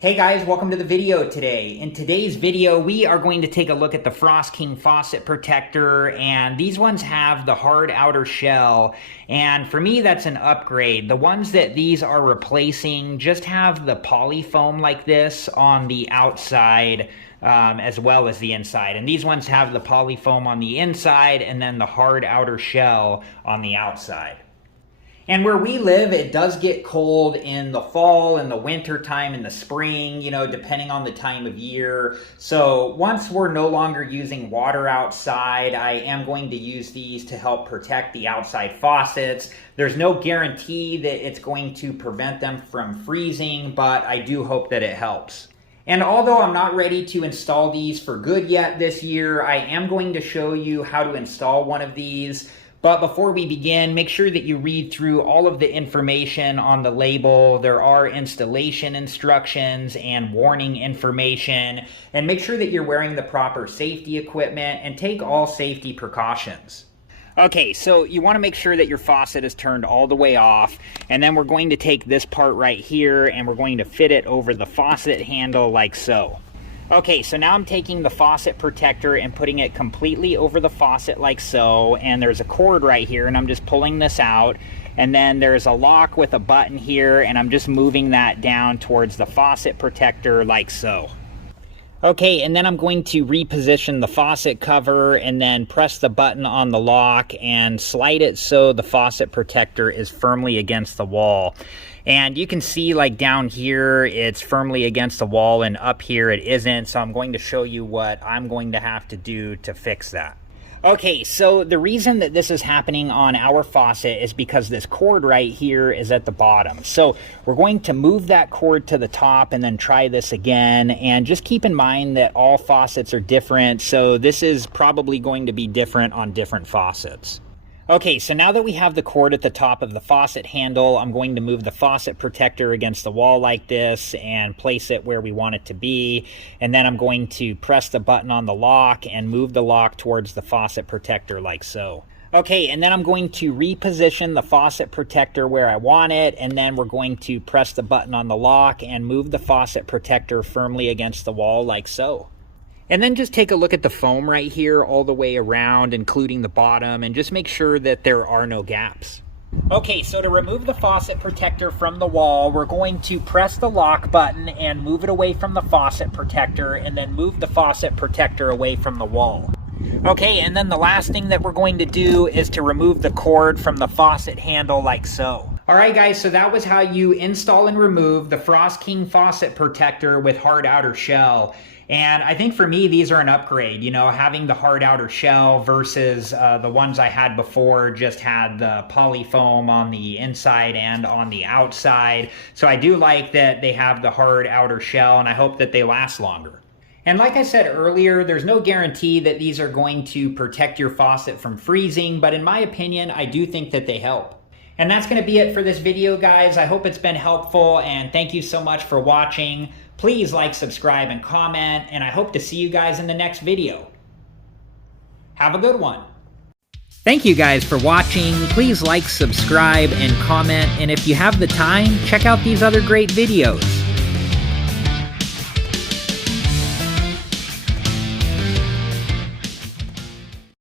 Hey guys, welcome to the video today. In today's video, we are going to take a look at the Frost King faucet protector, and these ones have the hard outer shell, and for me that's an upgrade. The ones that these are replacing just have the poly foam like this on the outside as well as the inside, and these ones have the poly foam on the inside and then the hard outer shell on the outside. And where we live, it does get cold in the fall and the winter time and the spring, depending on the time of year. So once we're no longer using water outside, I am going to use these to help protect the outside faucets. There's no guarantee that it's going to prevent them from freezing, but I do hope that it helps. And although I'm not ready to install these for good yet this year, I am going to show you how to install one of these. But before we begin, make sure that you read through all of the information on the label. There are installation instructions and warning information. And make sure that you're wearing the proper safety equipment and take all safety precautions. Okay, so you want to make sure that your faucet is turned all the way off. And then we're going to take this part right here and we're going to fit it over the faucet handle like so. Okay, so now I'm taking the faucet protector and putting it completely over the faucet like so, and there's a cord right here, and I'm just pulling this out, and then there's a lock with a button here, and I'm just moving that down towards the faucet protector like so. Okay, and then I'm going to reposition the faucet cover and then press the button on the lock and slide it so the faucet protector is firmly against the wall. And you can see like down here, it's firmly against the wall, and up here it isn't. So I'm going to show you what I'm going to have to do to fix that. Okay, so the reason that this is happening on our faucet is because this cord right here is at the bottom. So we're going to move that cord to the top and then try this again. And just keep in mind that all faucets are different. So this is probably going to be different on different faucets. Okay, so now that we have the cord at the top of the faucet handle, I'm going to move the faucet protector against the wall like this and place it where we want it to be. And then I'm going to press the button on the lock and move the lock towards the faucet protector like so. Okay, and then I'm going to reposition the faucet protector where I want it, and then we're going to press the button on the lock and move the faucet protector firmly against the wall like so. And then just take a look at the foam right here all the way around, including the bottom, and just make sure that there are no gaps. Okay, so to remove the faucet protector from the wall, we're going to press the lock button and move it away from the faucet protector, and then move the faucet protector away from the wall. Okay, and then the last thing that we're going to do is to remove the cord from the faucet handle like so. Alright guys, so that was how you install and remove the Frost King faucet protector with hard outer shell. And I think for me, these are an upgrade, having the hard outer shell versus the ones I had before just had the poly foam on the inside and on the outside. So I do like that they have the hard outer shell, and I hope that they last longer. And like I said earlier, there's no guarantee that these are going to protect your faucet from freezing, but in my opinion, I do think that they help. And that's going to be it for this video, guys. I hope it's been helpful, and thank you so much for watching. Please like, subscribe, and comment, and I hope to see you guys in the next video. Have a good one. Thank you guys for watching. Please like, subscribe, and comment, and if you have the time, check out these other great videos.